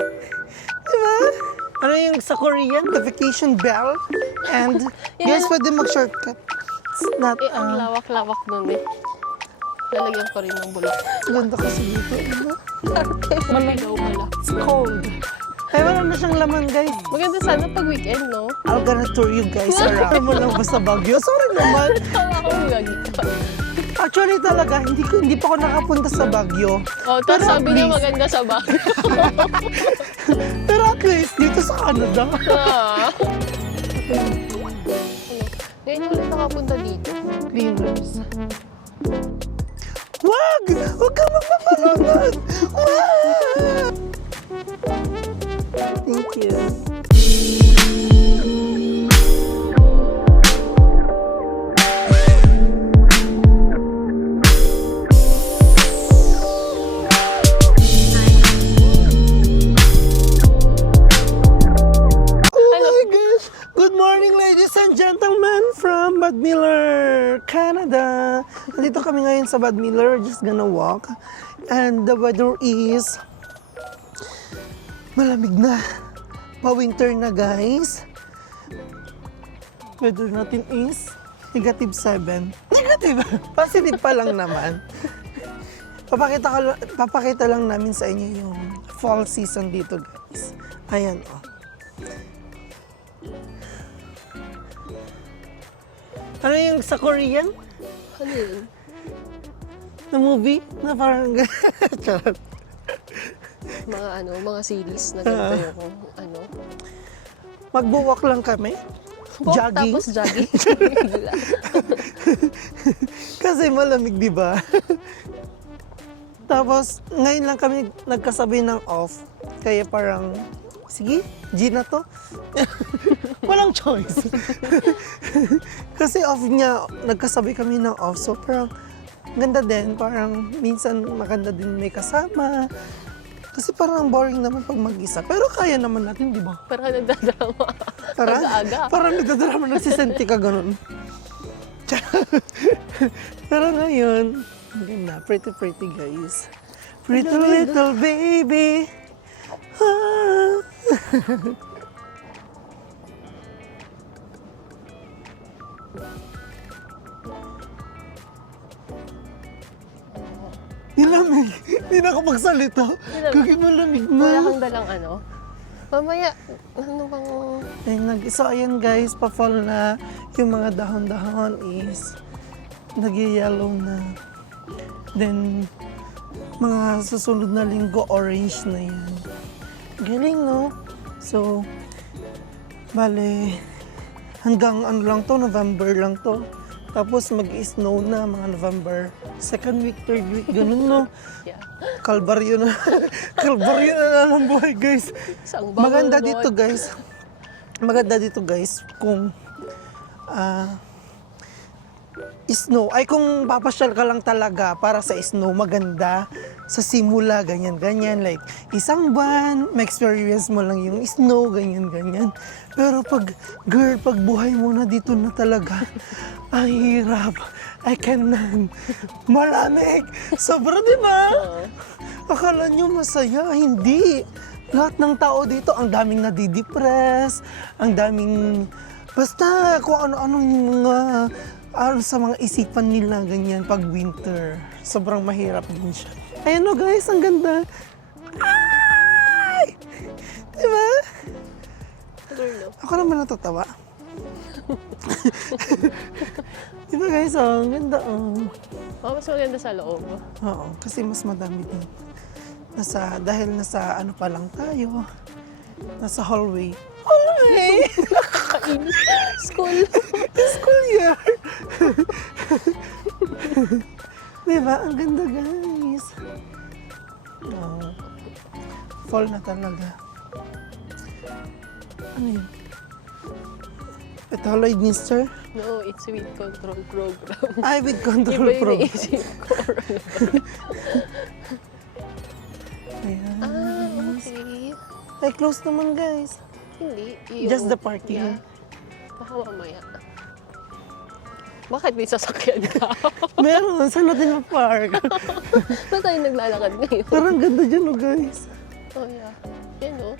Diba? Ano yung sa Korean? The vacation bell. And guys, pwede mag-shortcut. It's not, Ang lawak-lawak nun eh. Lalagyan ko rin ng bulok. ganda kasi dito. Diba? Maligaw pala. It's cold. Ay, wala na siyang laman, guys. Maganda sana pag weekend, no? I'm gonna tour you guys around. Ano mo lang ba sa Baguio? Sorry naman. Tawa akong gagi ka. Actually talaga, hindi pa ako nakapunta sa Baguio. Oh, tapos Pero sabi at niya least- maganda sa bahay. Pero at least, dito sa Canada. Ah. Ngayon ulit nakapunta dito. Cleaners. Wag! Huwag ka magpapalunod! Wag! Thank you. Oh my gosh! Good morning, ladies and gentlemen from Bad Miller, Canada. Nandito kami ngayon sa Bad Miller. We're just gonna walk. And the weather is malamig na. Pa-winter na, guys. Weather natin is -7. Negative? Positive pa lang naman. Papakita lang namin sa inyo yung fall season dito, guys. Ayan, oh. Ano yung sa Korean? Ano yun? Na movie? Na parang charot. Mga series na ganito yung Magbuwalk lang kami. Walk, Jogging. tapos jogging. Bigla. Kasi malamig, di ba? Tapos, ngayon lang kami nagkasabay ng off. Kaya parang, sige, G na to. Walang choice. Kasi off niya, nagkasabay kami ng off. So parang, ganda din. Parang, minsan maganda din may kasama. Kasi parang boring naman pag mag-isa. Pero kaya naman natin, di ba? Parang nagdadrama. Parang, Aga-aga. parang nagdadrama, nagsisenti ka ganun. Pero ngayon, ang ganda, pretty guys. Pretty little baby. Ah. Nilamig. Hindi na ako magsalita. Kagi malamig na. Wala kang dalang ano? Mamaya, ano bang... So ayan guys, pa-fall na. Yung mga dahon-dahon is nag-yellow na. Then, mga susunod na linggo, orange na yan. Galing, no? So, bale, hanggang ano lang to, November lang to. Tapos mag-snow na mga November. Second week, third week, ganun, no? Yeah. Kalbaryo na. Kalbaryo na ng buhay, guys. Saan ba Maganda mo- dito, guys. Maganda dito, guys, kung snow. Ay, kung papasyal ka lang talaga para sa snow, maganda. Sa simula, ganyan-ganyan. Like, isang buwan, ma-experience mo lang yung snow, ganyan-ganyan. Pero pag, girl, pag buhay mo na dito na talaga, ang hirap. I cannot. Malamig. Sobra, di ba? Akala nyo masaya. Hindi. Lahat ng tao dito, ang daming nadidepress, ang daming, basta kung ano-anong mga, sa mga isipan nila, ganyan, pag winter. Sobrang mahirap din siya. Ayan o guys, ang ganda. Ay! Diba? Ako naman natatawa. Diba guys, oh, ang ganda oh. Oh, mas maganda sa loob. Oo, kasi mas madami din. Dahil nasa ano pa lang tayo, nasa hallway. Hallway! Kainis. School. School year! Diba? Ang ganda guys. Oh, fall na talaga. Ano yun? Ito, Lloyd Mister? No, it's with control program. Ay, with control Iba yung program. naisip ko. Ayan. Okay. Ay, close naman guys. Hindi. Just the parking. Yeah. Baka mamaya. Bakit may sasakyan ka? Meron, saan natin ma-park? Saan tayo naglalakad ngayon? Parang ganda dyan, oh guys. Oh, yeah. Yan, oh.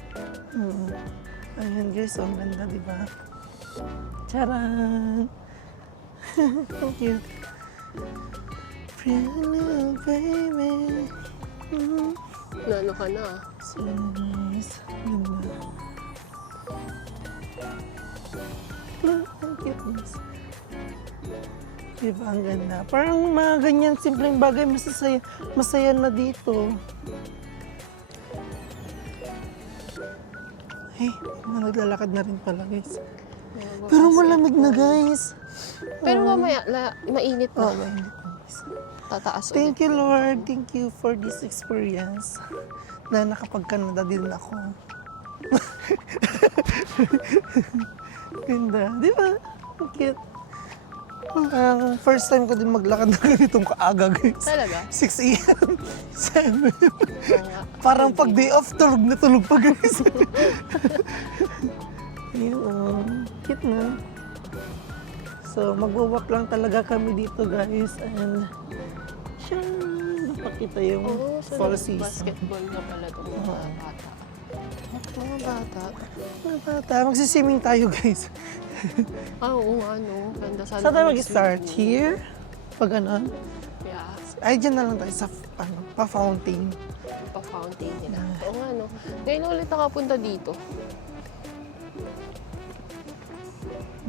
Ayan guys, ang ganda, di ba? Charan! Thank you. Pretty little baby. Nano ka na, ah. So nice. Ganda. Ang cute guys. Diba ang ganda? Parang mga ganyan simpleng bagay masaya na dito. Hey, mga naglalakad na rin pala guys. Pero malamig na guys. Pero mamaya, mainit na. Oh, mainit na guys. Tataas ulit. Thank you Lord. Thank you for this experience. Na nakapag-Canada din ako. Ganda. Di ba? Ang cute. First time ko din maglakad na ganitong kaaga guys. Talaga? 6 a.m. 7. Oo nga. Parang pag day off, tulog na tulog pa guys. Yun, cute na. So, magwawak lang talaga kami dito guys. And, siya, napakita yung So fall season. basketball na pala itong mga bata. Mga bata? Mga bata, magsiswimming tayo guys. Oo, ano. Ganda sana. Saan tayo mag-start? Here? Pag ano? Yeah. Ay, dyan na lang tayo sa pa-fountain. Pa-fountain nila. Oo nga, no. Ngayon ulit nakapunta dito.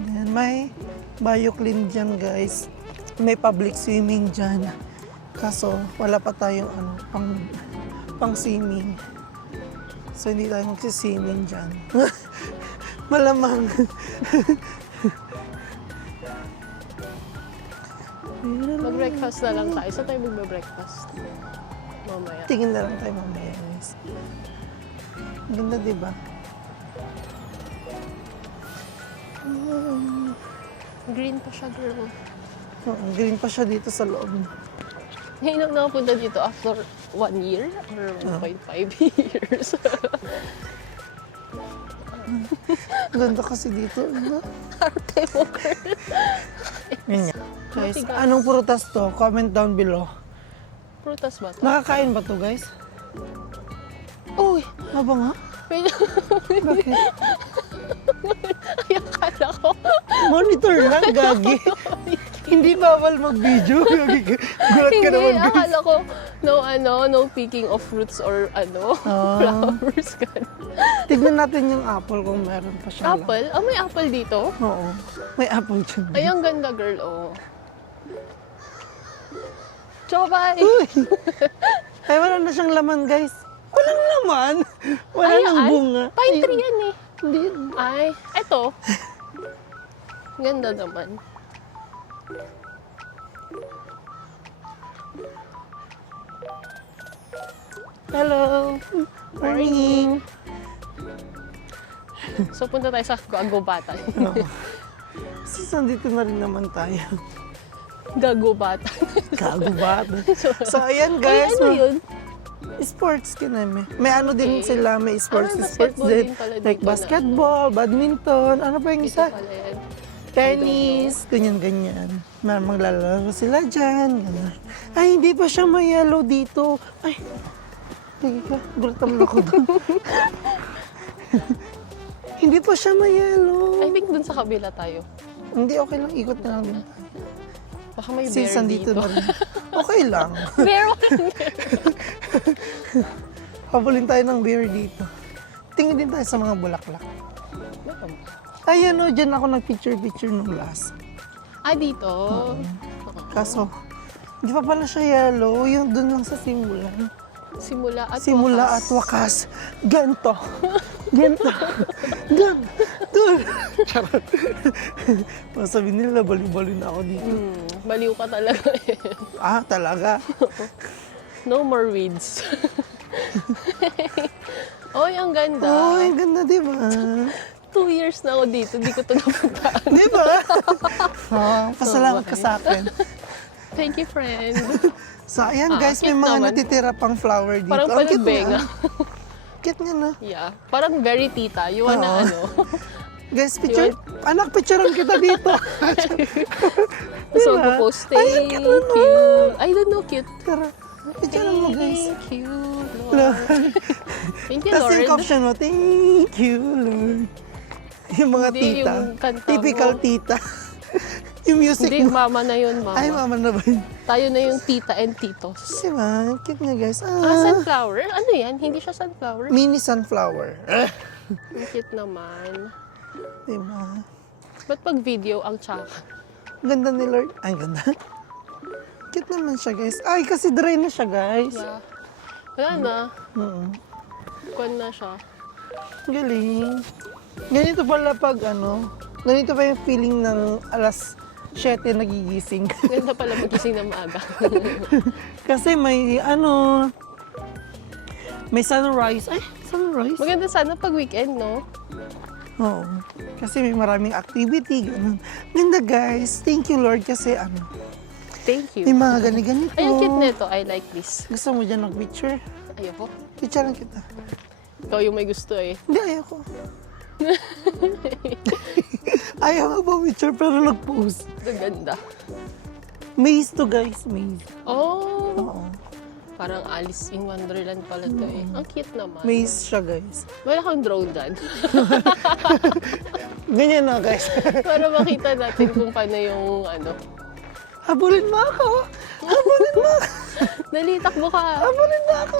Yan, may BioClean dyan guys. May public swimming dyan. Kaso, wala pa tayong pang swimming. So, hindi tayo magsiswimming dyan. Malamang. Mag-breakfast na lang tayo. Saan tayo magbe-breakfast? Mamaya. Tingin na lang tayo mamaya guys. Ang ganda diba? Green pa siya, girl. Oo, green pa siya dito sa loob. Ngayon lang nakapunta dito after 1 year or 1.5 years. Ang ganda kasi dito. Ano? Arte mo, girl. Ganyan. Guys, Matigas. anong prutas to? Comment down below. Prutas ba ito? Nakakain ba to guys? Uy! Aba nga? Wait. Bakit? Ay, akala ko. Monitor lang, gagi. Hindi bawal mag-video. Gagi. Gulat ka naman Hindi, guys. akala ko no picking of fruits or flowers. Tignan natin yung apple kung meron pa siya. lang. Apple? Ah, may apple dito? Oo. May apple dyan. Ay, ang ganda, girl. Oh. Chobay! Ay, wala na siyang laman guys. Walang laman. Wala nang bunga. Pine tree yan eh. Hindi. Ay, eto. Ganda naman. Hello. Morning. So, punta tayo sa Gagubatan. Sis, nandito na rin naman tayo. Gagubatan. Kagubat. So, ayan guys. Ay, ano yun? Sports kineme. May ano din Okay. sila, may sports, may sports basketball din. din pala Like dito na. basketball, badminton, ano pa yung isa? Pala yan. Tennis, ganyan-ganyan. Maglalaro sila dyan. Ganyan. Ay, hindi pa siya may yellow dito. Ay, sige ka, gulatam na ako doon. Hindi pa siya may yellow. I think dun sa kabila tayo. Hindi, okay lang. Ikot na lang din. Baka may bear Since dito. dito na rin. Okay lang. Bear! Habulin tayo ng beer dito. Tingin din tayo sa mga bulaklak. Ay, ano, dyan ako nag-picture-picture nung last. Ah, dito? Kaso, hindi pa pala siya yellow. Yung dun lang sa simula. Simula at Simula wakas. at wakas. Ganto. Ganto. Ganto. Charot. Sabi nila, bali-bali na ako dito. Baliw ka talaga eh. Ah, talaga? No more weeds. Oy, ang ganda. Oh, ang ganda, di ba? 2 years na ako dito, di ko ito napuntaan. Di ba? Pasalamat ka sa akin. Thank you, friend. So, ayan guys, may cute mga naman. natitira pang flower dito. Parang Ang cute palagbenga. niya. Cute niya na. Yeah. Parang very tita. You wanna Oo. ano? Guys, picture. Anak, picturean kita dito. So, Diba? post. Thank Ay, cute naman. you. I don't know, cute. Tara, picturean mo guys. Thank you, Thank you, Tapos yung Lord. caption mo, thank you, Lord. Yung mga Hindi, tita. yung kanta Typical mo. tita. Yung music Hindi, mo. mama na yun, mama. Ay, mama na ba yun? Tayo na yung tita and titos. Diba? Cute nga, guys. Sunflower? Ano yan? Hindi siya sunflower? Mini sunflower. Ang cute naman. Diba? Ba't pag video ang tsaka? Ganda ni Lord. Ay, ganda. Cute naman siya, guys. Ay, kasi dry na siya, guys. Yeah. Wala na. Mm. Kwan na siya. Galing. Ganito pala pag ganito pa yung feeling ng alas 7 nagigising. Ganda pala magising na maaga. Kasi may may sunrise. Ay, sunrise. Maganda sana pag weekend, no? Oo. Kasi may maraming activity. Ganun. Ganda, guys. Thank you, Lord. Kasi Thank may you. mga ganito. Ay, ang cute nito. I like this. Gusto mo dyan mag-picture? Ayoko. Picture lang kita. Ikaw yung may gusto eh. Hindi, ayoko. Ayaw nga ba picture pero nag-post. Ang ganda. Maze to, guys. Maze. Oh! Oo. Parang Alice in Wonderland pala to eh. Ang cute naman. Maze siya, guys. Wala kang drone dyan. Ganyan na, guys. Para makita natin kung paano yung Habulin mo ako! Habulin mo ako! Dali, takbo ka. Habulin mo ako!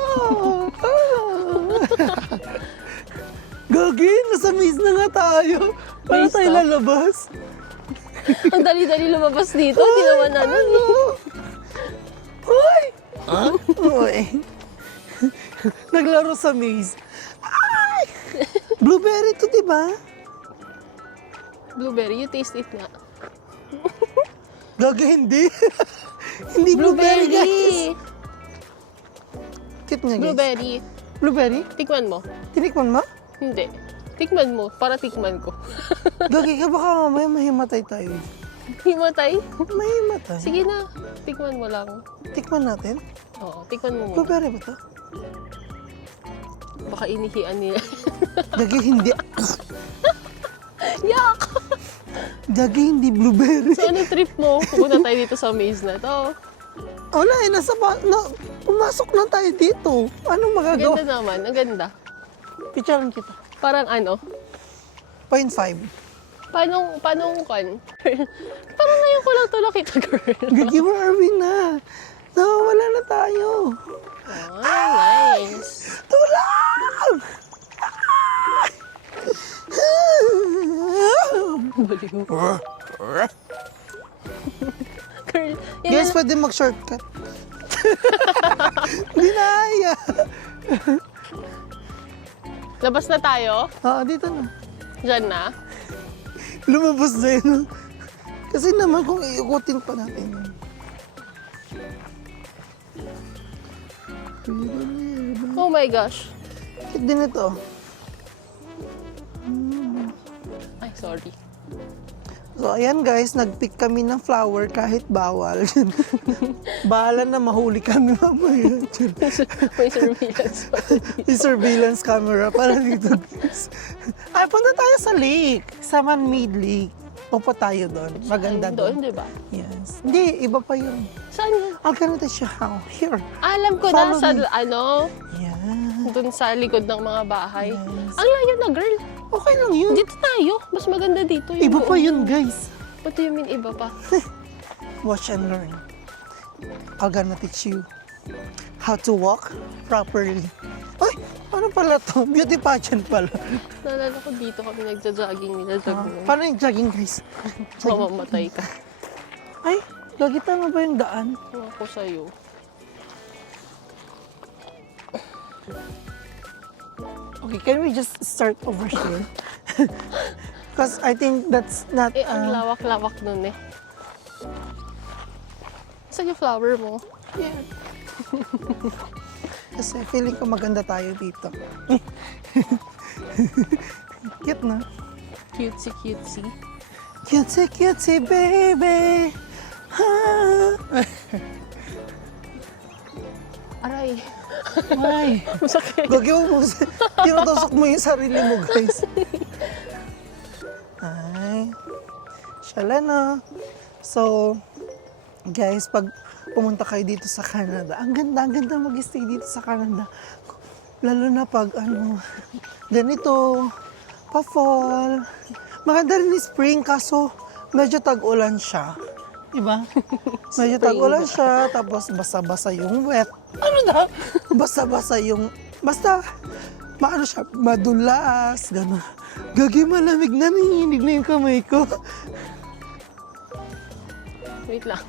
Gagi, nasa maze na nga tayo. Paano Maze tayo to? lalabas? Ang dali-dali lumabas dito. Hindi naman Ano? Hoy! Hoy! Naglaro sa maze. Ay! Blueberry to, diba? Blueberry, you taste it nga. Gagi, hindi. Hindi blueberry, guys. Cute nga, guys. Blueberry. Blueberry? Tikman mo. Tinikman mo? Hindi. Tikman mo, para tikman ko. Gagi ka, baka mamaya mahimatay tayo. Himatay? Mahimatay. Sige na, tikman mo lang. Tikman natin. Oo, tikman mo muna. Blueberry ba to? Baka inihian nila. Gagi, hindi. Yak! Gagi, hindi blueberry. So, ano trip mo? Pupunta tayo dito sa maze na to. Wala eh, pumasok na tayo dito. Anong Ang magagawa? ganda naman, ang ganda. Picturean kita. Parang 0.5. paano kan? Parang ngayon ko lang to nakita, girl. Gagi, where are we na? Nawawala na tayo. Oh, nice. Tulong! Baliw. Girl, yan Guys, na. pwede mag-shortcut. Hindi na kaya. Labas na tayo? Oo, dito na. Diyan na? Lumabas na yun. Kasi naman kung iukutin pa natin yun. Oh my gosh. Cute din ito. Ay, sorry. So, ayan guys, nag-pick kami ng flower kahit bawal. Bahala na mahuli kami mamaya. May surveillance pa. May surveillance camera para dito guys. Ay, punta tayo sa lake. Sa man-made lake. Upo tayo doon. Maganda Doon, doon. di ba? Yes. Hindi, iba pa yun. Saan yun? I'll gonna teach you how. Here. Alam ko Follow na sa, me. Yeah. doon sa likod ng mga bahay. Yes. Ang layo na, girl. Okay lang yun. Dito tayo. Mas maganda dito. Iba pa buong- yun, guys. What do you mean iba pa? Watch and learn. I'm gonna teach you how to walk properly. Ay, ano pala to? Beauty pageant pala. Naalala ko dito kami nagja-jogging nila. Paano yung jogging, guys? Mamamatay ka. Ay, lagi tama ba yung daan? Ako sa'yo. Okay, can we just start over here? Because I think that's not... Eh, ang lawak-lawak nun eh. Saan yung flower mo? yeah. Kasi feeling ko maganda tayo dito. Cute na. Cutesy, cutesy. Cutesy, cutesy, baby. Ha? Aray. Ay. Masakit. Gagi mo, tinatusok mo yung sarili mo, guys. Ay. Shala na. So, guys, pag pumunta kayo dito sa Canada, ang ganda mag-stay dito sa Canada. Lalo na pag ganito, pa-fall. Maganda rin yung spring kaso medyo tag-ulan siya. Diba? Medyo tag-ulan siya, tapos basa-basa yung wet. Ano na? Basa-basa yung, basta, maano siya, madulas, gano'n. Gagi, malamig na, nanginig na yung kamay ko. Wait lang.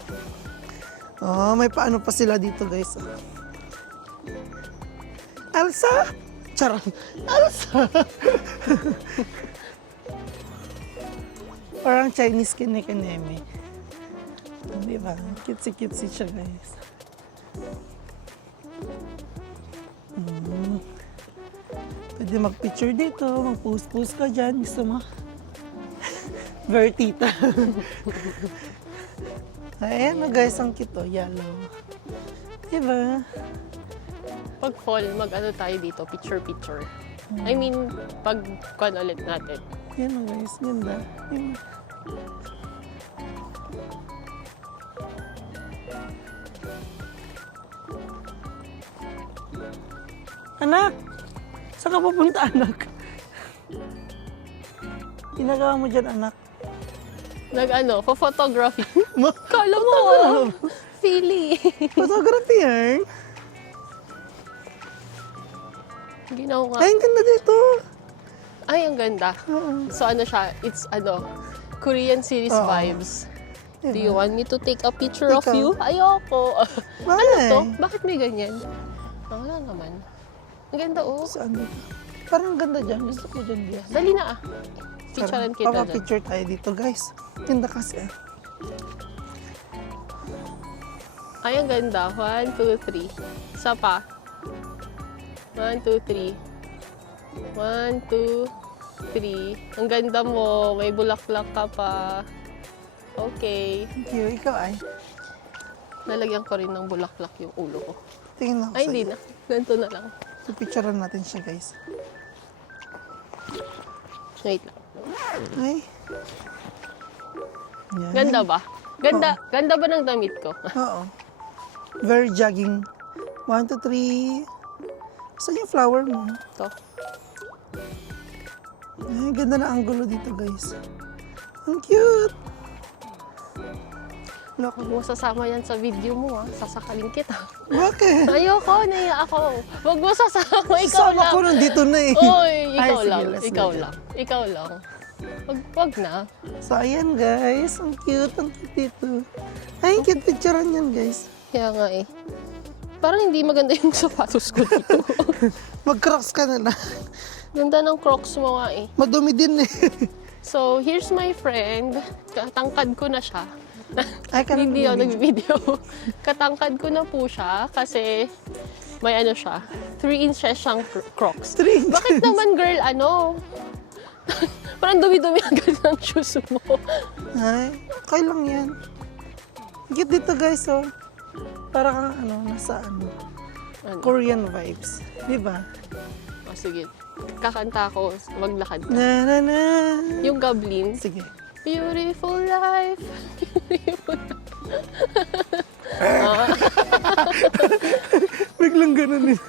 Oh, may paano pa sila dito, guys. Elsa? Charot. Elsa! Parang Chinese kine-kineme. Di ba? Cutesy-cutesy siya, guys. Pwede mag-picture dito, mag-post-post ka dyan. Gusto mo? Very tita. Ayan, guys, ang cute, oh, yellow. Diba? Pag fall, mag-ano tayo dito, picture-picture. I mean, pag kuan ulit natin. Yan, guys, ganda. Diba? Anak! Saan ka pupunta, anak? Ginagawa mo dyan, anak? Nag-ano, photography. Ma- Kala mo, Philly. Photography yan. Ginawa nga. Ay, ang ganda dito. Ay, ang ganda. Oo. So ano siya, it's Korean series Oo. vibes. Do Diba? you want me to take a picture of Ikaw. you? Ayoko. Ano Why? to? Bakit may ganyan? Wala naman. Ang ganda, oh. Saan dito? Parang ang ganda dyan. Gusto ko dyan, Bias. Dali na, ah. Picturean kita dyan. Papa-picture tayo dito, guys. Ganda kasi. Ay, ang ganda. 1, 2, 3. Isa pa. 1, 2, 3. 1, 2, 3. Ang ganda mo. May bulaklak ka pa. Okay. Thank you. Ikaw ay. Nalagyan ko rin ng bulaklak yung ulo ko. Tingin ako Ay, hindi sa'yo. na. Ganito na lang. So, picturean natin siya, guys. Wait lang. Ay. Yan. Ganda ba? Ganda. Ganda ba ng damit ko? Oo. Very jogging. 1, 2, 3. Saan yung flower mo? Ito. Ay, ganda na angulo dito, guys. Ang cute. Look. Huwag mo sasama yan sa video mo, ah. Sasakalin kita. Bakit? Ayoko, naiya ako. Huwag mo sasama, ikaw Sama lang. ko nandito na eh. Oy, Ay, ikaw sige, lang. let's Ikaw go. lang. Ikaw lang. Wag na. So, ayan, guys. Ang cute dito. Ay, ang cute picturean yan, guys. Kaya nga eh. Parang hindi maganda yung sapatos ko dito. Mag-crocs ka na na. Ganda ng Crocs mo nga eh. Madumi din eh. So, here's my friend. Katangkad ko na siya. Ay, kanina Hindi ako video. nag-video. Katangkad ko na po siya kasi may ano siya. 3 inches siyang Crocs. 3 inches. Bakit naman girl, ano? Parang dumi-dumi agad ng shoes mo. Ay, okay lang yan. Cute dito, guys, oh. Parang nasa Ano? Korean vibes. Di ba? Oh, sige. Kakanta ako, maglakad ka. Na na na. Yung Goblin. Sige. Beautiful life. Beautiful Ah, Biglang ganun eh.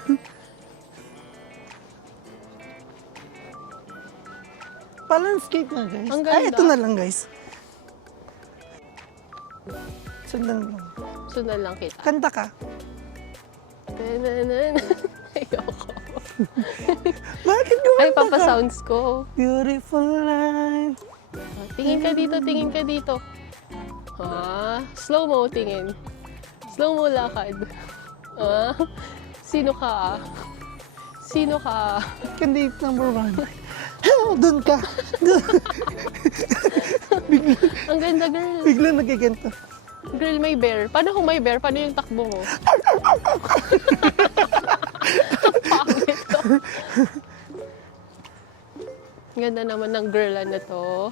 Pa-landscape na, guys. Ang ganda. Ay, ito na lang, guys. Sundan mo. sundan lang kita. Kanta ka. Tananan. Ayoko. Bakit Ay, gumanta ka? papasounds ko. Beautiful life. Ah, tingin ka dito, tingin ka dito. Ah, slow mo tingin. Slow mo lakad. Ah, sino ka? Sino ka? Candidate number 1. Doon ka. Ang ganda, girl. Biglang nagkikinto. Girl, may bear. Paano kung may bear? Paano yung takbo mo? Pangit to. Ang ganda naman ng girlan na to.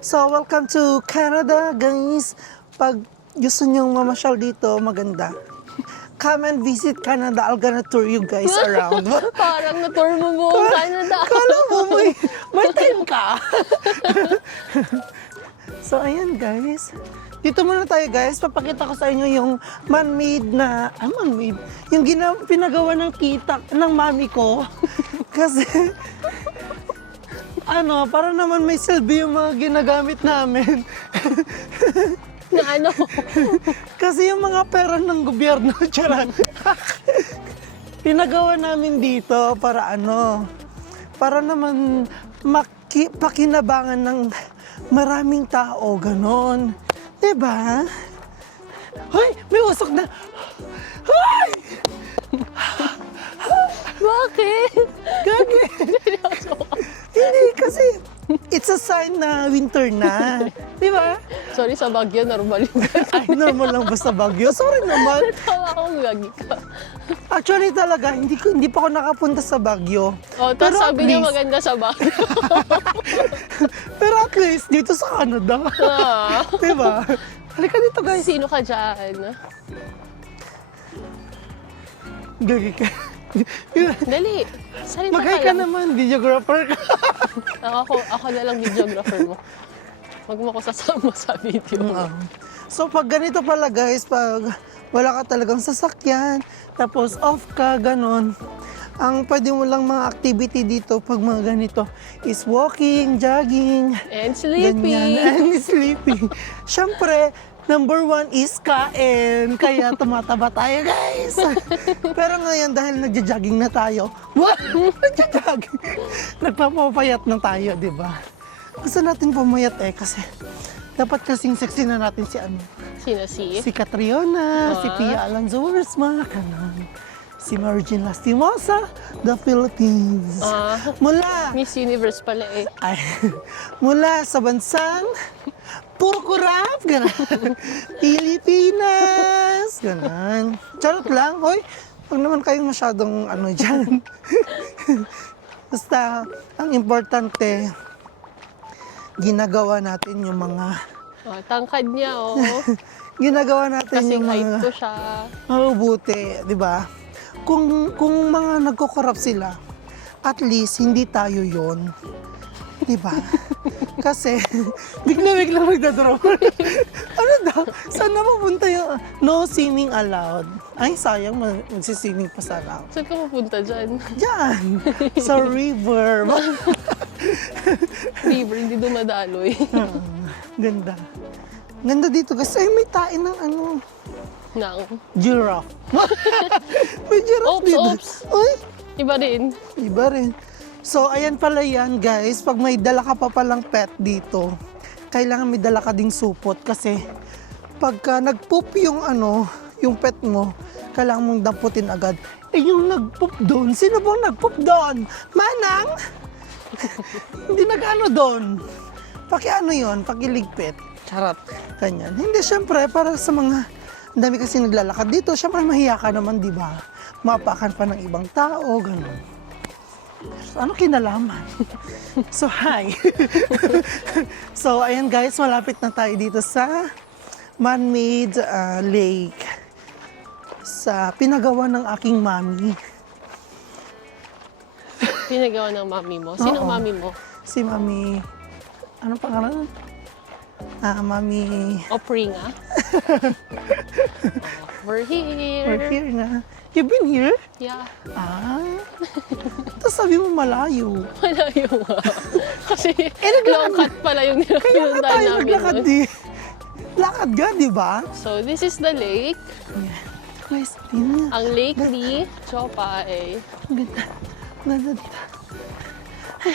So, welcome to Canada, guys. Pag gusto nyong mamasyal dito, maganda. Come and visit Canada. I'm gonna tour you guys around. Parang na-tour mo buong Canada. Kala mo, may time ka. So, ayan, guys. Dito muna tayo guys, papakita ko sa inyo yung man-made na, man-made, yung pinagawa ng kita ng mami ko. Kasi, para naman may silbi yung mga ginagamit namin. Na ano? Kasi yung mga pera ng gobyerno, charot. Pinagawa namin dito para para naman pakinabangan ng maraming tao, ganon. Diba? Hoy, may usok na. Hoy! Bakit? Gagi. Hindi, kasi it's a sign na winter na. Diba? Sorry sa Baguio, normal yung Ay, normal lang basta Baguio. Sorry naman. Tawa akong gagi ka. Actually talaga, hindi pa ako nakapunta sa Baguio. Oh, tapos sabi niya maganda sa Baguio. Pero at least, dito sa Canada. Ah. Diba? Halika dito guys. Sino ka dyan? Gagi ka. Dali, salita Mag-hi ka ka lang. naman, videographer ka. Ako na lang videographer mo. Huwag mo ko sasama sa video. So pag ganito pala guys, pag wala ka talagang sasakyan, tapos off ka, ganon, ang pwede mo lang mga activity dito pag mga ganito is walking, jogging, And sleeping. ganyan, and sleeping. Siyempre, number 1 is kain. Kaya tumataba tayo, guys. Pero ngayon, dahil nagja-jogging na tayo, nagja-jogging, nagpapapayat na tayo, di ba? Gusto natin pumayat kasi dapat kasing sexy na natin Sino si? si Catriona, si Pia Alonzo Wurzma, si Margin Lastimosa, the Philippines. Mula Miss Universe pala eh. ay, mula sa bansang Purkurap, gano'n. Pilipinas, gano'n. Charot lang, hoy. Huwag naman kayong masyadong dyan. Basta, ang importante, ginagawa natin yung mga, Oh, tangkad niya, oh. ginagawa natin Kasing yung height mga ko siya. mabubuti, di ba? Kung mga nagko-corrupt sila, at least hindi tayo yon, di ba? Kasi bigla magdadrop. Ano daw? Saan na mapunta yung no swimming allowed? Ay, sayang, magsiswimming pa sana ako. Saan ka mapunta dyan? Diyan, sa river. River, hindi dumadaloy. Ganda. Ganda dito kasi ay may tain ng Nang. giraffe. May giraffe Oops, dito. oops. Uy, Iba rin. iba rin. So, ayan pala yan, guys. Pag may dala ka pa palang pet dito, kailangan may dala ka ding supot kasi pagka nag-poop yung yung pet mo, kailangan mong damputin agad. Eh, yung nag-poop doon, sino bang nag-poop doon? Manang? Hindi doon. Yun, pakiligpit. Charot. Ganyan. Hindi, syempre, para sa mga, ang dami kasi naglalakad dito, syempre mahiya ka naman, di ba? Mapakan pa ng ibang tao, gano'n. So, ano kinalaman? So, hi! So, ayan guys, malapit na tayo dito sa man-made lake. Sa pinagawa ng aking mami. Pinagawa ng mami mo. Sinong Oo. mami mo? Si mami, anong pangalan? Mami, Opringa? We're here. we're here na. You've been here? Yeah. Tapos sabi mo malayo. Malayo nga. Kasi naglakad- long cut pala yung Kaya nga pinuntahan tayo namin naglakad nun. di. Lakad ka, di ba? So, this is the lake. Guys, tingnan. Ang lake ni Chopay. Ang ganda. Ang ganda dito. Ay,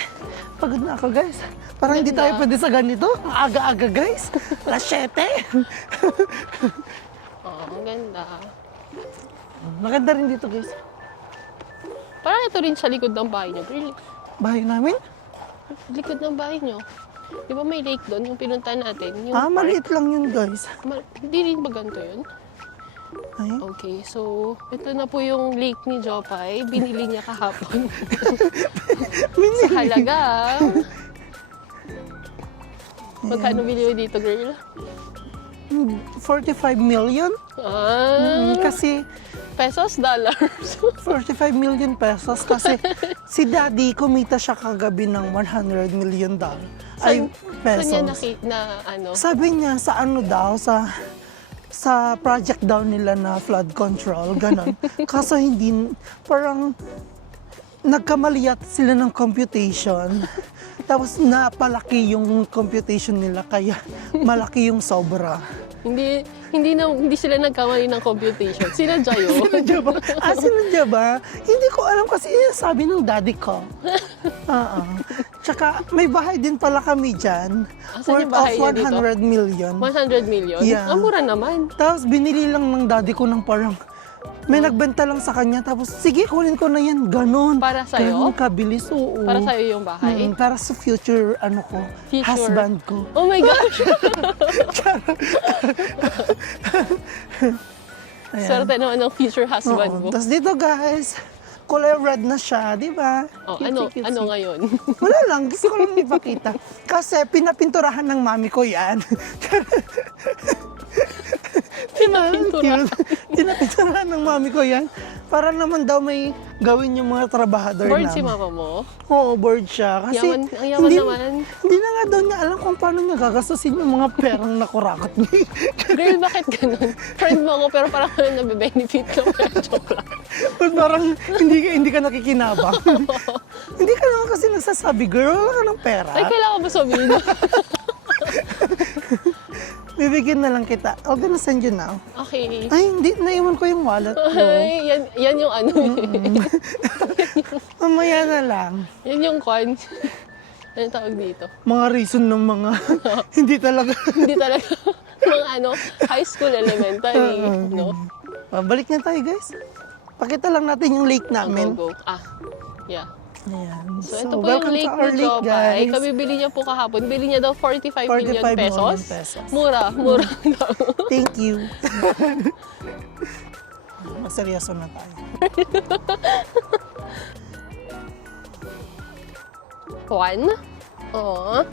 pagod na ako, guys. Parang hindi Ganda. tayo pwede sa ganito. Ang aga-aga, guys. Alas 7. Oh, ang ganda. Maganda rin dito, guys. Parang ito rin sa likod ng bahay niyo. Really? Bahay namin? Likod ng bahay niyo. Di ba may lake doon, yung pinuntahan natin? Yung park? Maliit lang yun, guys. Hindi rin ba ganito yun? Ay, Okay, so ito na po yung lake ni Jopay. Binili niya kahapon. Sa halaga. Magkano bili mo dito, girl? 45 million? Ah, Kasi Pesos, dollars. 45 million pesos kasi si daddy kumita siya kagabi ng 100 million dollars. Ay, Saan niya pesos. ano? Sabi niya sa ano daw, sa project daw nila na flood control, ganon. Kaso hindi, parang nagkamali yata sila ng computation. Tapos napalaki yung computation nila, kaya malaki yung sobra. Hindi sila nagkamali ng computation. Sinadya yun. Sinadya ba? Sinadya ba? Hindi ko alam kasi sabi ng daddy ko. Oo. Tsaka may bahay din pala kami dyan. Asan yung Worth bahay of niya dito? 100 million. 100 million? Yeah. Ang mura naman. Tapos binili lang ng daddy ko ng parang, may nagbenta lang sa kanya, tapos sige, kunin ko na yan, ganon. Para sa'yo? Ganon kabilis, oo. Para sa'yo yung bahay? Para sa future, ano ko, Future. husband ko. Oh my gosh! Ayan. Swerte naman ng future husband mo. Tapos dito guys, kulay red na siya, di ba? Oh, Cutesy, cutesy. ano ngayon? Wala lang, gusto ko lang ipakita. Kasi pinapinturahan ng mami ko yan. Pinapintura. Pinapinturahan ng mami ko yan. Para naman daw may gawin yung mga trabahador Bored namin. si mama mo? Oo, bored siya. Kasi Ang yaman naman. Hindi na nga daw niya alam kung paano niya gagastusin yung mga perang nakurakot niya. Girl, bakit ganun? Friend mo ako pero parang nabe-benefit ka. Joke lang. Parang hindi ka nakikinabang. Hindi ka naman kasi nagsasabi, girl, wala ka ng pera. Ay, kailangan mo sabihin. Bibigyan na lang kita. I'm gonna send you now. Okay. Ay, hindi. Naiwan ko yung wallet ko. Ay, yan yung ano. Mamaya na lang. Yan yung con. Ano tawag dito? Mga reason ng mga hindi talaga. Hindi talaga mga high school, elementary, no? Balik na tayo, guys. Pakita lang natin yung lake namin. Go. Yeah. Ayan. So, ito po yung welcome lake to our ni lake, Jopay. guys. Kabibili niya po kahapon. Bili niya daw 45 million 45 pesos. million pesos. Mura daw. Thank you. Maseryoso na tayo. One. Oh.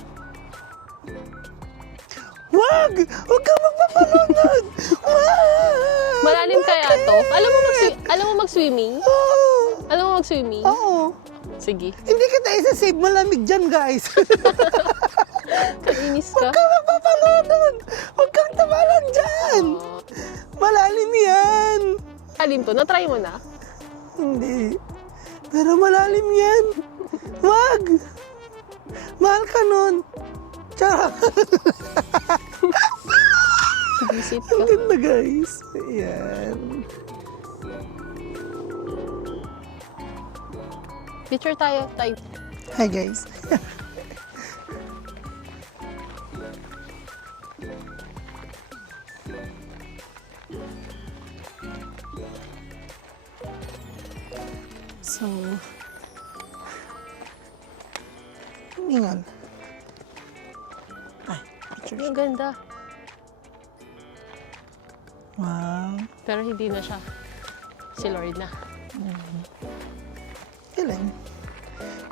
Wag! Huwag ka magpapalunod! Wag! Malalim kaya to? Alam mo mag-swimming? Oo! Alam mo mag-swimming? Oo! Sige. Hindi kita isa-save, malamig dyan, guys. Kainis Huwag ka. ka magpapalunod! Huwag kang tumalan dyan! Oh. Malalim yan! Alim to. Na-try mo na? Hindi. Pero malalim yan. Wag! Mahal ka nun. Charot. Visit Ang ka. ganda, guys. Ayan. Picture tayo. Hi, guys. So, ingal. Ay, picture. Ang ganda. Wow. Pero hindi na siya. Si Lord na. Kailan?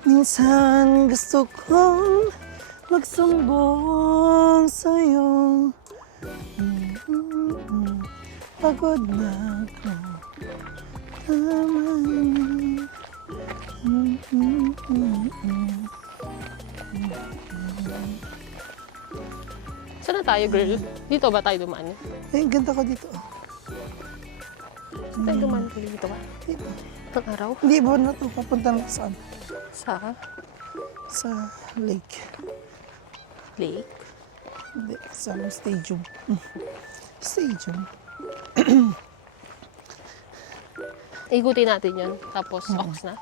Minsan gusto kong magsumbong sa'yo. Pagod na ako. Tama na. Saan na tayo, girl? Dito ba tayo dumaan? Ay, ganda ko dito. Saan tayo dumaan ko dito ba? Dito. Itong araw? Hindi ba na ito? Papunta na saan? Sa Sa lake. lake? Hindi, sa stadium. Stadium. Ikutin natin yan. Tapos, ox na.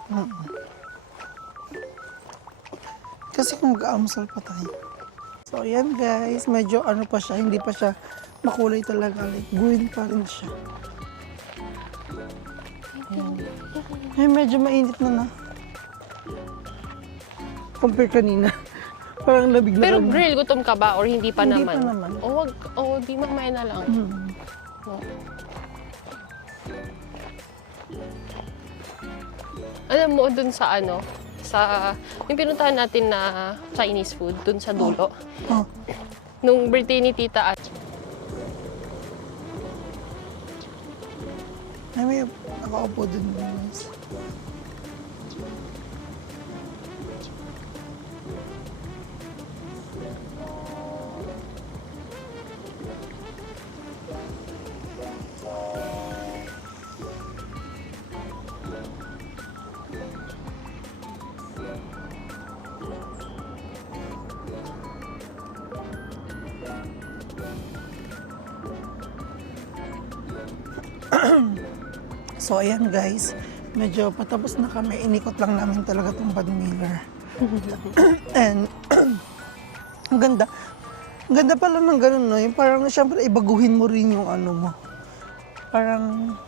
Kasi kung mag-aamusal pa tayo. So, ayan guys. Medyo ano pa siya. Hindi pa siya makulay talaga. Like, green pa rin siya. Ayan. Ay, medyo mainit na. Compare kanina. Parang labig na Pero kami. girl, gutom ka ba? Or hindi pa Hindi naman? pa naman. Di mamaya na lang. No. Alam mo, dun sa yung pinuntahan natin na Chinese food, dun sa dulo. Oh. Nung birthday ni Tita at Ay, may may nakaupo dun guys. So ayan guys, medyo patapos na kami. Inikot lang namin talaga itong Van Miller. And ang ganda. Ang ganda pala ng ganun, no? Yung parang syempre ibaguhin mo rin yung ano mo. Parang,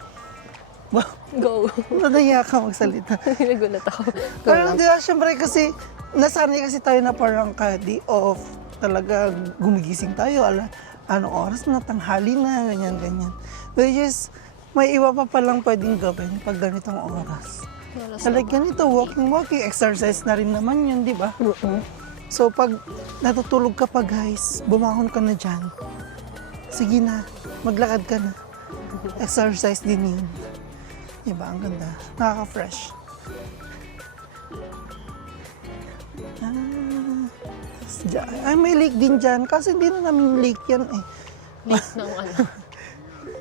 wow, Go. nadaya ka magsalita. Nagulat ako. Go Parang lang. di ba, syempre kasi, nasanay kasi tayo na parang di off, talaga gumigising tayo, anong oras na, tanghali na, ganyan. Which is, may iba pa palang pwedeng gawin pag ganitong oras. Oras So like ganito, walking, exercise na rin naman yun, di ba? So pag natutulog ka pa guys, bumangon ka na dyan. Sige na, maglakad ka na. Exercise din yun. Diba, ang ganda. Nakaka-fresh. Ay, may lake din dyan. Kasi hindi na namin lake yan eh. Lake ng ano.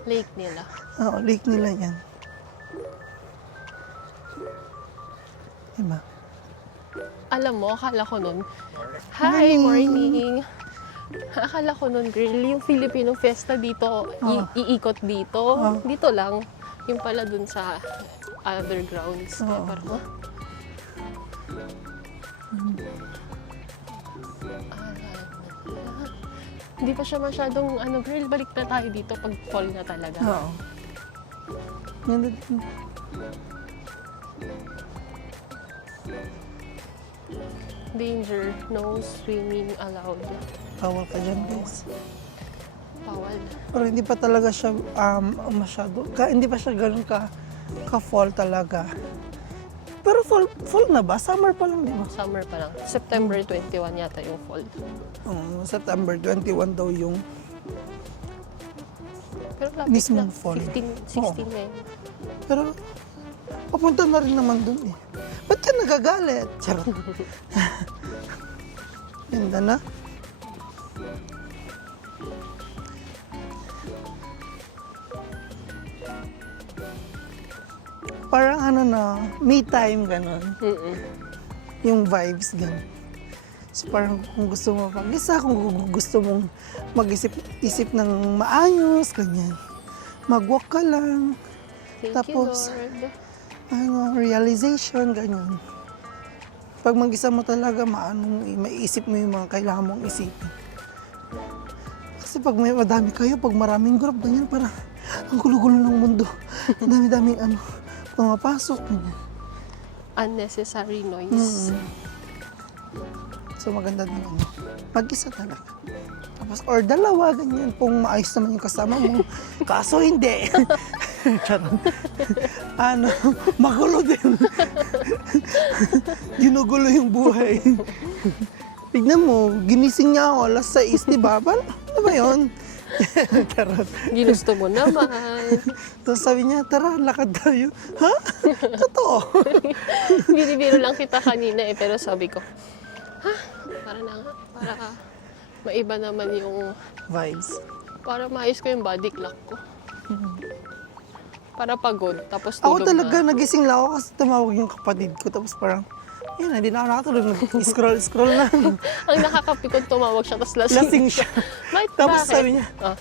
Lake nila. Oo, lake nila yan. Diba? Alam mo, akala ko nun, hi, morning. Akala ko nun, girl, yung Filipino Fiesta dito, iikot dito. Dito lang. Yung pala dun sa other grounds. Kaya parang, ah, hindi pa siya masyadong, ano, girl, balik na tayo dito pag fall na talaga. Oo. Ganda din. Danger, no swimming allowed. Bawal ka dyan guys. Bawal. Pero hindi pa talaga siya masyado, hindi pa siya ganun ka-fall talaga. Pero fall na ba? Summer pa lang, di ba? Summer pa lang. September 21 yata yung fall. September 21 daw yung Pero lapit mismong na. fall. 15, 16 na yun. Pero papunta na rin naman dun eh. Ba't ka nagagalit? Charot. Ganda na. Parang ano na, me time ganon. Yung vibes ganon. So parang kung gusto mo mag-isa, kung gusto mong mag-isip ng maayos, ganyan. Mag-walk ka lang. Thank Tapos, you, ano, Lord. realization, ganyan. Pag mag-isa mo talaga, maiisip mo yung mga kailangan mong isipin. Kasi pag may madami kayo, pag maraming group, ganyan, parang ang gulo-gulo ng mundo. Ang dami-daming pumapasok. Ganyan. Unnecessary noise. So maganda din mag-isa talaga. Tapos, or dalawa, ganyan, kung maayos naman yung kasama mo. Kaso hindi. Charot. Magulo din. Ginugulo yung buhay. Tignan mo, ginising niya ako alas 6, di ba? Ano ba yun? Charot. Ginusto mo naman. Tapos sabi niya, tara, lakad tayo. Ha? Totoo. Binibiro lang kita kanina eh, pero sabi ko, para na nga, para maiba naman yung, Vibes. para maayos ko yung body clock ko. Para pagod, tapos Ako tulog talaga, na. nagising lang ako kasi tumawag yung kapatid ko. Tapos parang, yun, hindi na ako nakatulog. Scroll na. Ang nakakapikon, tumawag siya, tapos lasing. Lasing siya. Tapos Bakit? sabi niya, Ah,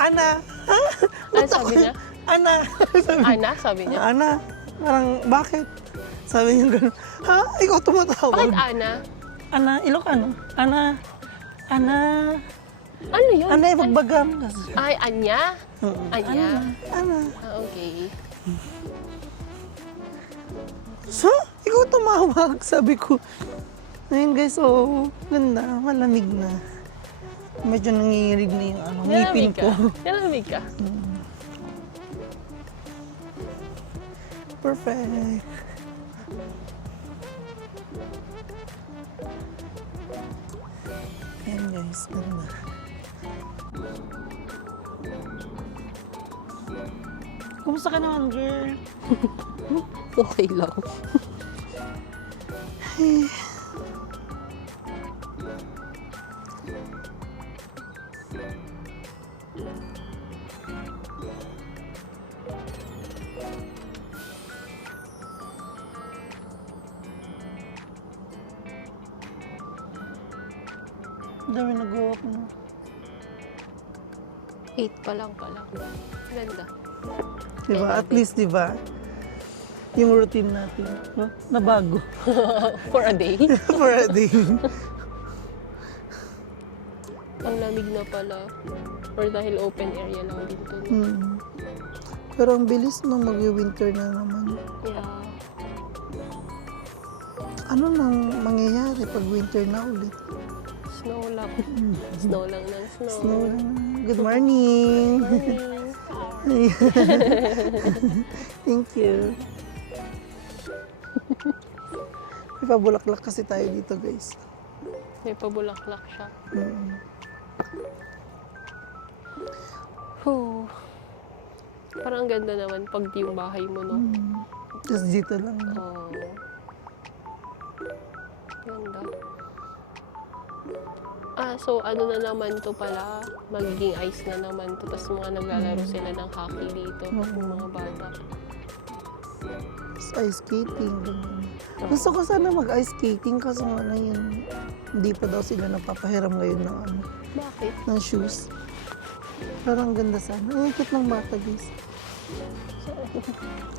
Ana, ha? ano sabi niya? Ana. Sabi niya, Ana, sabi niya. Ana, parang, bakit? Sabi niya gano'n, ha? Ikaw tumatawag. Bakit Ana? Ana, Ilocano. Ana, Ano yun? Ana, ibagbagam. Ay, Anya? Anya? Ana. Ah, okay. So, ikaw tumawag, sabi ko. Ayun guys, oh, ganda, malamig na. Medyo nangingirig na yung ngipin Nalamig ko. ka? Nalamig ka? Perfect. Ayan guys, ganda. Kumusta ka naman, girl? Okay lang. Ang dami nag-walk mo. 8 pa lang pala. Ganda. Diba? I love At least, diba? Yung routine natin. No? Nabago. For a day. For a day. Ang lamig na pala. Or dahil open area lang din to. No? Pero ang bilis no, mag-winter na naman. Yeah. Ano nang mangyayari pag winter na ulit? Snow lang. Snow lang ng snow. Snow lang. Good morning. Morning. Thank you. May pabulaklak kasi tayo dito, guys. May pabulaklak siya. Mm. Whew. Parang ang ganda naman pag yung bahay mo, no? Just dito lang. Oh. Ganda. So ano na naman to pala, magiging ice na naman to. Tapos mga naglalaro sila ng hockey dito, yung mga bata. Ice skating. Ganyan. Gusto ko sana mag-ice skating kaso nga na yun. Hindi pa daw sila napapahiram ngayon ng, ano, Bakit? ng shoes. Parang ganda sana. Ang ikit ng bata, guys.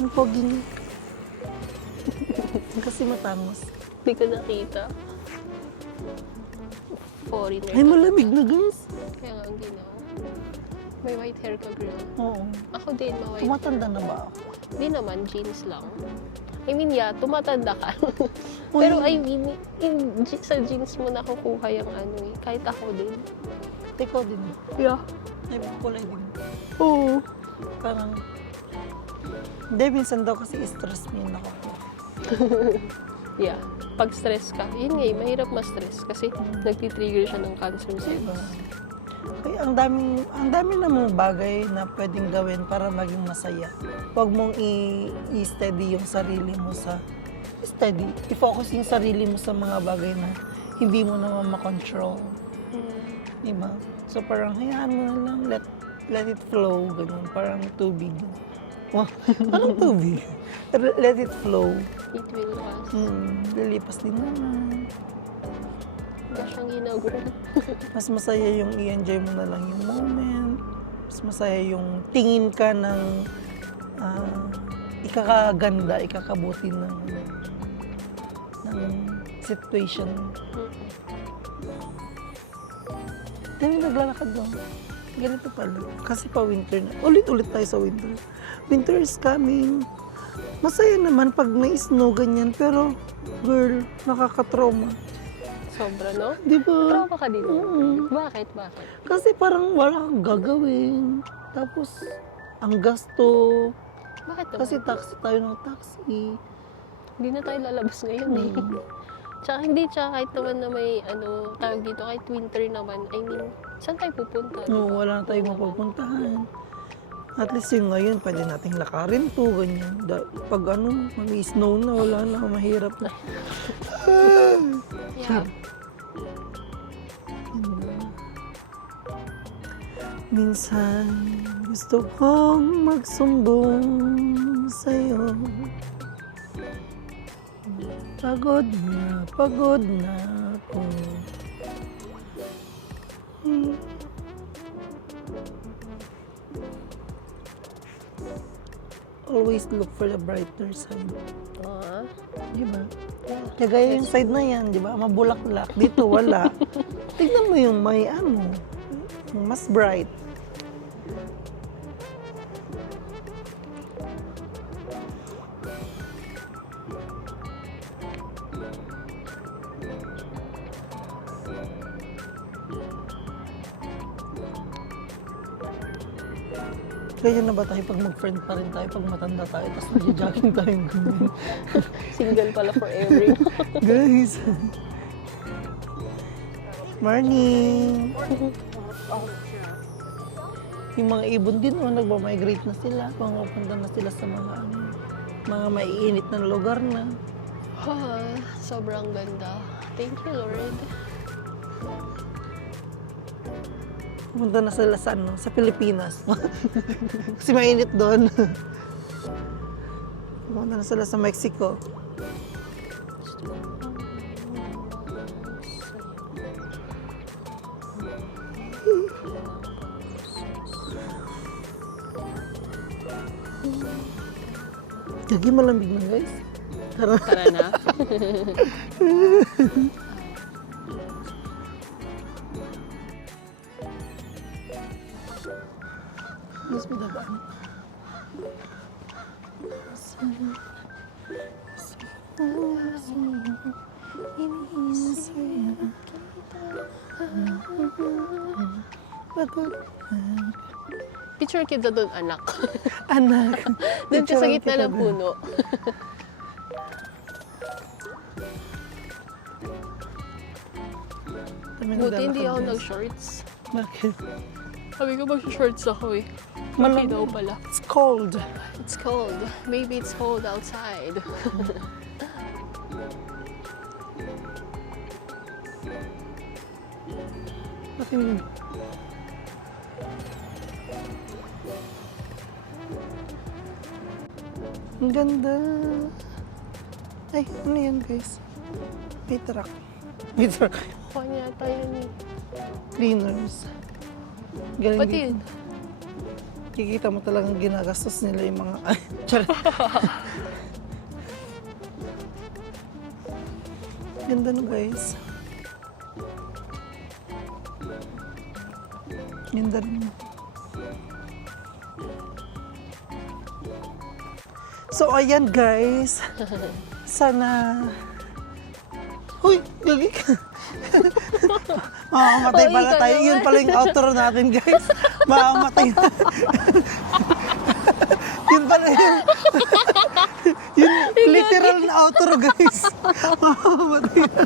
Ang pogi niya. Kasi matangos. Hindi ko nakita. Foreigner. Ay, malamig na, guys. Kaya nga ang ginawa. May white hair ka, girl. Oo. Ako din, ma-white. Tumatanda na ba ako? Hindi naman, jeans lang. I mean, yeah, tumatanda ka. Uy. Pero I mean, sa jeans mo nakukuha yung ano eh. Kahit ako din. Ikaw din. Yeah. Ay, kulay din. Oo. Parang, hindi, minsan daw kasi stress niya nakakuha. Yeah. Pag stress ka, yun nga, mahirap ma-stress kasi nagtitrigger siya ng cancer cells. Kaya ang dami namang bagay na pwedeng gawin para maging masaya. Huwag mong i-steady yung sarili mo sa i-focus yung sarili mo sa mga bagay na hindi mo naman makontrol. Diba? So parang hayaan mo na lang, let it flow, ganun. Parang tubig. Oh, anong tubig? Let it flow. It will pass. Lilipas din naman. Wala siyang ginagawa. Mas masaya yung i-enjoy mo na lang yung moment. Mas masaya yung tingin ka ng ikakaganda, ikakabuti ng situation. Dami naglalakad doon. Ganito pala. Kasi pa winter na. Ulit-ulit tayo sa winter. Winter is coming. Masaya naman pag may snow ganyan. Pero, girl, nakakatrauma. Sobra, no? Di ba? Trauma ka din. Bakit? Bakit? Kasi parang wala kang gagawin. Tapos, ang gasto. Bakit naman? Kasi taxi tayo ng taxi. Hindi na tayo lalabas ngayon eh. Tsaka kahit naman na may tawag dito, kahit winter naman, I mean, saan tayo pupunta? No, diba? wala na tayong mapupuntahan. At least yung ngayon, pwede nating lakarin to, ganyan. Pag may snow na, wala na, mahirap na. Yeah. Minsan, gusto kong magsumbong sa'yo. Pagod na ako. Always look for the brighter side. Diba? Kagaya yung side na yan, diba? Mabulaklak. Dito wala. Tignan mo yung may mas bright. Kaya na ba tayo pag mag-friend pa rin tayo, pag matanda tayo, tapos nag-jogging tayong ganyan. Single pala forever. Guys! Morning! Yung mga ibon din, nagmamigrate na sila. Pumunta na sila sa mga maiinit na lugar na. Sobrang ganda. Thank you, Lord. Pumunta na sila sa Pilipinas. Kasi mainit doon. Pumunta na sila sa Mexico. Gagi, malamig na guys. Tara. Tara na. Mas madabaan. Pagod. Picture kita doon, anak. Anak. Doon ka sa gitna ng puno. Buti hindi ako nag-shorts. Bakit? Sabi ko mag-shorts ako eh. Malamig daw pala. It's cold. It's cold. Maybe it's cold outside. Bakit? Ang ganda. Ay, ano yan guys? May truck. May truck. Kanya tayo ni... Cleaners. Galing Pati dito. yun. Kikita mo talagang ginagastos nila yung mga... Ay, charot. Ganda no guys. Ganda rin. So, ayan guys. Sana... Uy, gagi ka. Mamamatay Uy, pala ikaw tayo. naman. Yun pala yung outro natin guys. Mamamatay na. Yun pala yun. Yun, literal na outro guys. Mamamatay na.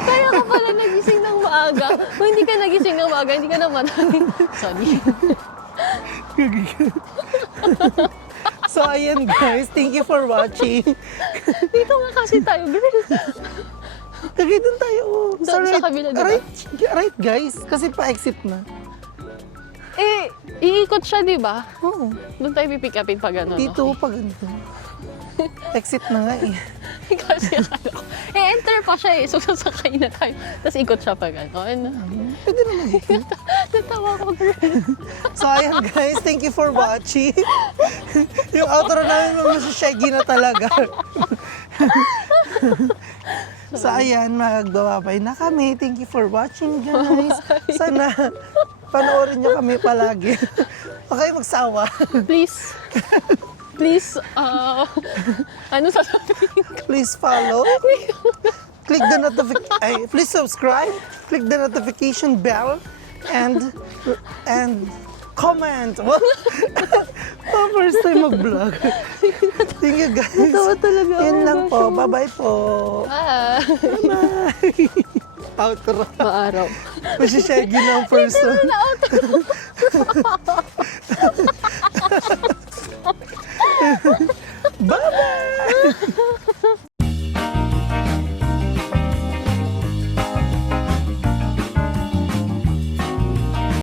Kaya ka pala nagising ng maaga. Kung hindi ka nagising ng maaga, hindi ka naman. Sorry. Gagi ka. So, ayan guys. Thank you for watching. Dito nga kasi tayo, girl. Kagay doon tayo. Oh. Doon sa kabila, diba? Right guys. Kasi pa-exit na. Eh, iikot siya, di ba? Oo. Doon tayo pipick upin pag ano, Dito no? pa ganito. Exit na nga eh. Kasi ano, enter pa siya eh. So, sasakay na tayo. Tapos ikot siya pag ano. Ano? Pwede naman eh. Natawa ko, girl. So ayan guys, thank you for watching. Yung outro namin shaggy na talaga. So ayan, magbababay na kami. Thank you for watching guys. Sana panoorin nyo kami palagi. Okay, magsawa. Please. Please, ano sasabihin ko? Please follow. Click the notification. Please subscribe. Click the notification bell and comment. First time mag-vlog. Thank you guys. Natawa talaga ako. Yun lang po. Bye-bye po. Ah, Bye. Outro. maaraw. Masishaggy ng person. Bye-bye.